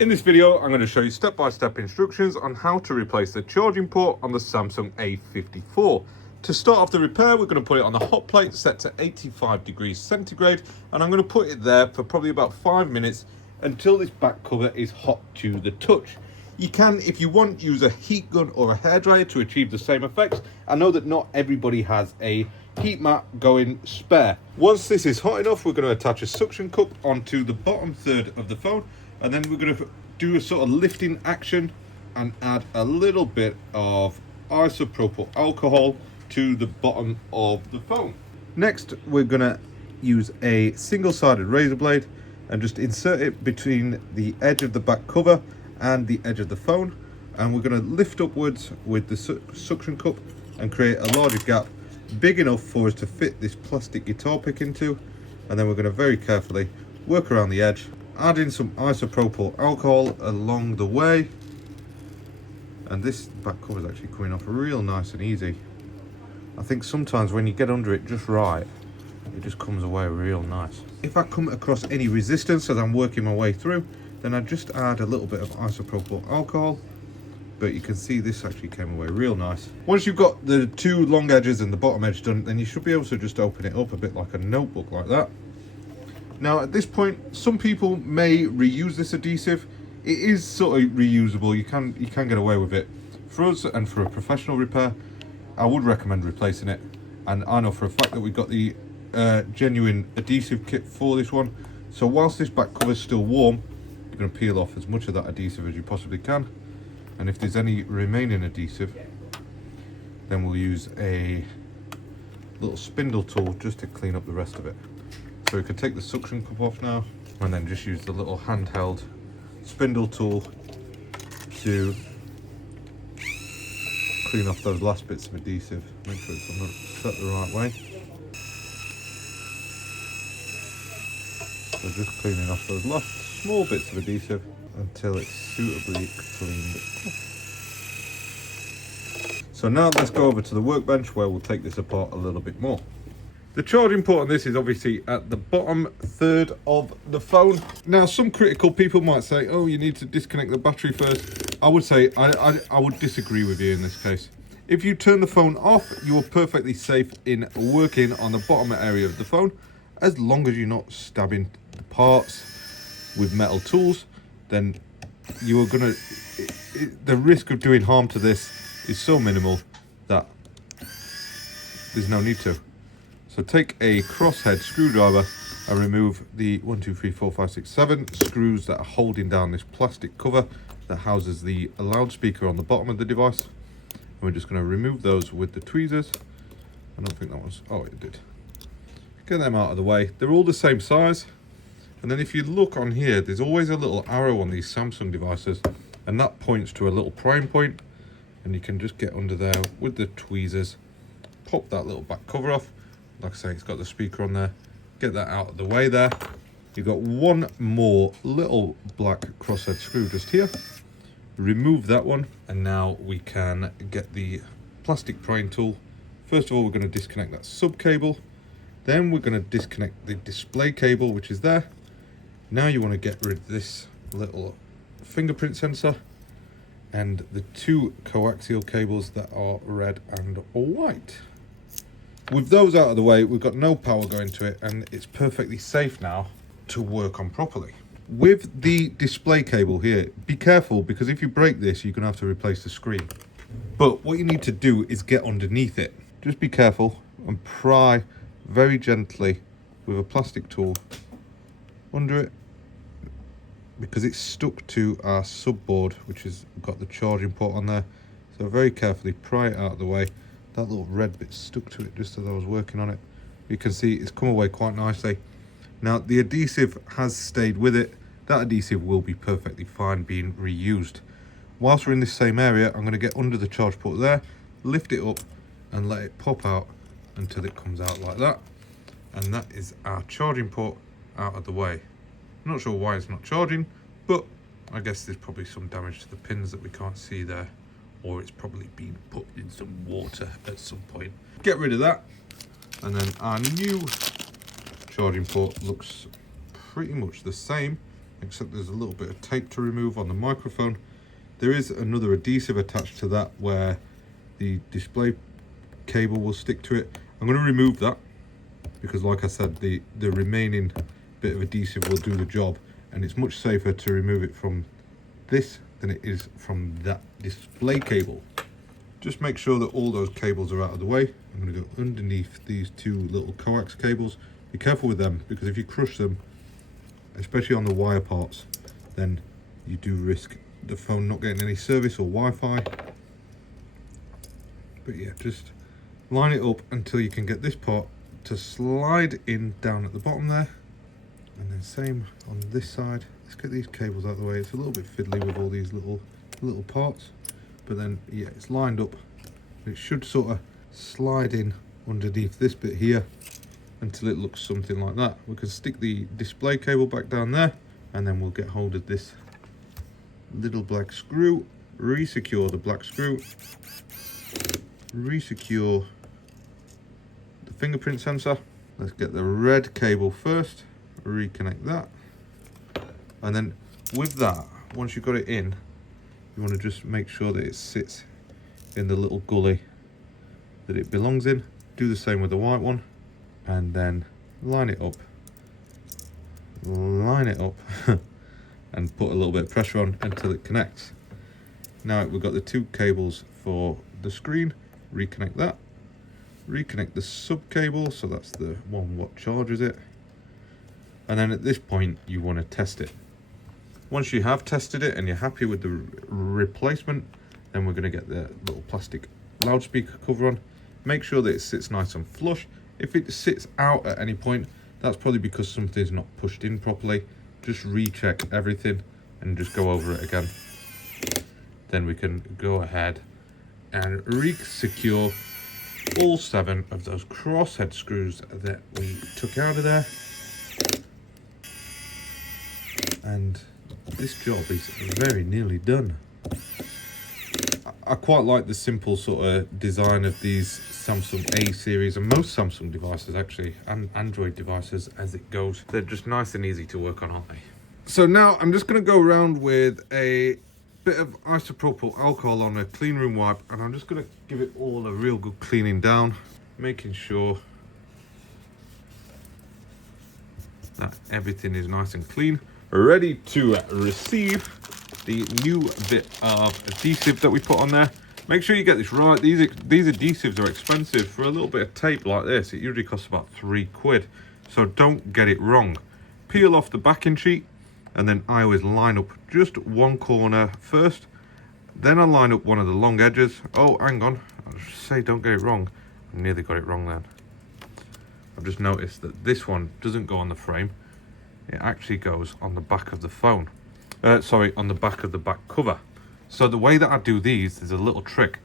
In this video, I'm going to show you step-by-step instructions on how to replace the charging port on the Samsung A54. To start off the repair, we're going to put it on the hot plate set to 85 degrees centigrade, and I'm going to put it there for probably about 5 minutes until this back cover is hot to the touch. You can, if you want, use a heat gun or a hairdryer to achieve the same effects. I know that not everybody has a heat mat going spare. Once this is hot enough, we're going to attach a suction cup onto the bottom third of the phone, and then we're going to do a sort of lifting action and add a little bit of isopropyl alcohol to the bottom of the phone. Next, we're going to use a single-sided razor blade and just insert it between the edge of the back cover and the edge of the phone, and we're going to lift upwards with the suction cup and create a larger gap big enough for us to fit this plastic guitar pick into, and then we're going to very carefully work around the edge, add in some isopropyl alcohol along the way, and this back cover is actually coming off real nice and easy. I think sometimes when you get under it just right, it just comes away real nice. If I come across any resistance as I'm working my way through, then I just add a little bit of isopropyl alcohol, but you can see this actually came away real nice. Once you've got the two long edges and the bottom edge done, then you should be able to just open it up a bit like a notebook like that. Now at this point, some people may reuse this adhesive. It is sort of reusable, you can get away with it. For us and for a professional repair, I would recommend replacing it, and I know for a fact that we got the genuine adhesive kit for this one. So whilst this back cover is still warm, you're going to peel off as much of that adhesive as you possibly can, and if there's any remaining adhesive, then we'll use a little spindle tool just to clean up the rest of it. So we can take the suction cup off now, and then just use the little handheld spindle tool to clean off those last bits of adhesive. Make sure it's set the right way. So just cleaning off those last small bits of adhesive until it's suitably cleaned off. So now let's go over to the workbench where we'll take this apart a little bit more. The charging port on this is obviously at the bottom third of the phone. Now some critical people might say, oh, you need to disconnect the battery first. I would say I would disagree with you in this case. If you turn the phone off, you are perfectly safe in working on the bottom area of the phone, as long as you're not stabbing the parts with metal tools. Then you are gonna, the risk of doing harm to this is so minimal that there's no need to. So take a crosshead screwdriver and remove the 1, 2, 3, 4, 5, 6, 7 screws that are holding down this plastic cover that houses the loudspeaker on the bottom of the device. And we're just going to remove those with the tweezers. I don't think that was, oh it did. Get them out of the way. They're all the same size. And then if you look on here, there's always a little arrow on these Samsung devices, and that points to a little prime point, and you can just get under there with the tweezers, pop that little back cover off. Like I say, it's got the speaker on there. Get that out of the way there. You've got one more little black crosshead screw just here. Remove that one, and now we can get the plastic prying tool. First of all, we're going to disconnect that sub cable. Then we're going to disconnect the display cable, which is there. Now you want to get rid of this little fingerprint sensor and the two coaxial cables that are red and white. With those out of the way, we've got no power going to it, and it's perfectly safe now to work on properly. With the display cable here, be careful, because if you break this, you're going to have to replace the screen. But what you need to do is get underneath it. Just be careful and pry very gently with a plastic tool under it, because it's stuck to our subboard, which has got the charging port on there. So very carefully pry it out of the way. That little red bit stuck to it just as I was working on it. You can see it's come away quite nicely. Now the adhesive has stayed with it. That adhesive will be perfectly fine being reused. Whilst we're in this same area, I'm going to get under the charge port there, lift it up and let it pop out until it comes out like that. And that is our charging port out of the way. I'm not sure why it's not charging, but I guess there's probably some damage to the pins that we can't see there, or it's probably been put in some water at some point. Get rid of that, and then our new charging port looks pretty much the same except there's a little bit of tape to remove on the microphone. There is another adhesive attached to that where the display cable will stick to it. I'm going to remove that because, like I said, the remaining bit of adhesive will do the job, and it's much safer to remove it from this than it is from that display cable. Just make sure that all those cables are out of the way. I'm going to go underneath these two little coax cables. Be careful with them, because if you crush them, especially on the wire parts, then you do risk the phone not getting any service or Wi-Fi. But yeah, just line it up until you can get this part to slide in down at the bottom there, and then same on this side. Let's get these cables out of the way. It's a little bit fiddly with all these little parts, but then yeah, it's lined up. It should sort of slide in underneath this bit here until it looks something like that. We can stick the display cable back down there, and then we'll get hold of this little black screw, re-secure the black screw, re-secure the fingerprint sensor. Let's get the red cable first, reconnect that, and then with that, once you've got it in, you want to just make sure that it sits in the little gully that it belongs in. Do the same with the white one, and then line it up and put a little bit of pressure on until it connects. Now we've got the two cables for the screen. Reconnect that, reconnect the sub cable, so that's the one what charges it, and then at this point you want to test it. Once you have tested it and you're happy with the replacement, then we're going to get the little plastic loudspeaker cover on. Make sure that it sits nice and flush. If it sits out at any point, that's probably because something's not pushed in properly. Just recheck everything and just go over it again. Then we can go ahead and re-secure all 7 of those crosshead screws that we took out of there. And this job is very nearly done. I quite like the simple sort of design of these Samsung A series, and most Samsung devices actually, and Android devices as it goes. They're just nice and easy to work on, aren't they? So now I'm just going to go around with a bit of isopropyl alcohol on a clean room wipe, and I'm just going to give it all a real good cleaning down, making sure that everything is nice and clean, ready to receive the new bit of adhesive that we put on there. Make sure you get this right. These adhesives are expensive. For a little bit of tape like this, it usually costs about £3, so don't get it wrong. Peel off the backing sheet, and then I always line up just one corner first, then I line up one of the long edges. Oh, hang on, I was just say don't get it wrong. I nearly got it wrong then. I've just noticed that this one doesn't go on the frame. It actually goes on the back of the phone. Sorry, on the back of the back cover. So the way that I do these is a little trick.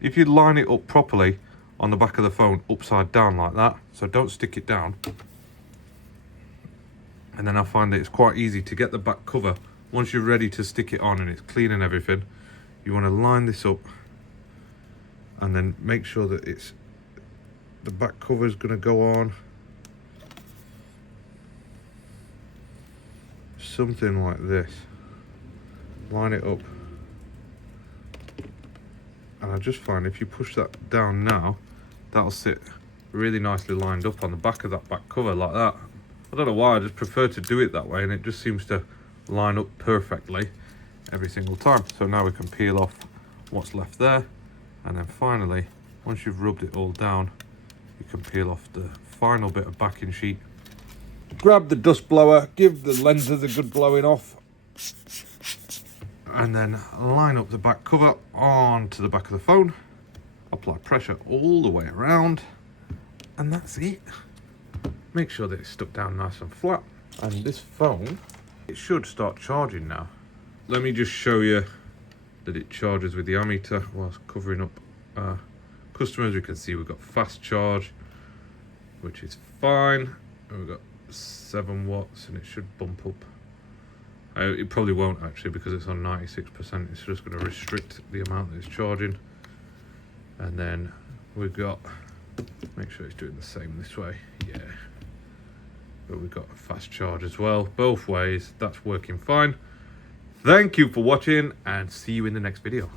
If you line it up properly on the back of the phone upside down like that, so don't stick it down, and then I find that it's quite easy to get the back cover. Once you're ready to stick it on and it's clean and everything, you want to line this up and then make sure that it's the back cover is going to go on something like this. Line it up, and I just find if you push that down now, that'll sit really nicely lined up on the back of that back cover like that. I don't know why, I just prefer to do it that way, and it just seems to line up perfectly every single time. So now we can peel off what's left there, and then finally, once you've rubbed it all down, you can peel off the final bit of backing sheet. Grab the dust blower, give the lenses a good blowing off, and then line up the back cover onto the back of the phone. Apply pressure all the way around, and that's it. Make sure that it's stuck down nice and flat. And this phone, it should start charging now. Let me just show you that it charges with the ammeter whilst covering up customers. You can see we've got fast charge, which is fine. And we've got 7 watts, and it should bump up. It probably won't actually, because it's on 96%. It's just going to restrict the amount that it's charging. And then we've got, make sure it's doing the same this way. Yeah. but we've got a fast charge as well. Both ways, that's working fine. Thank you for watching, and see you in the next video.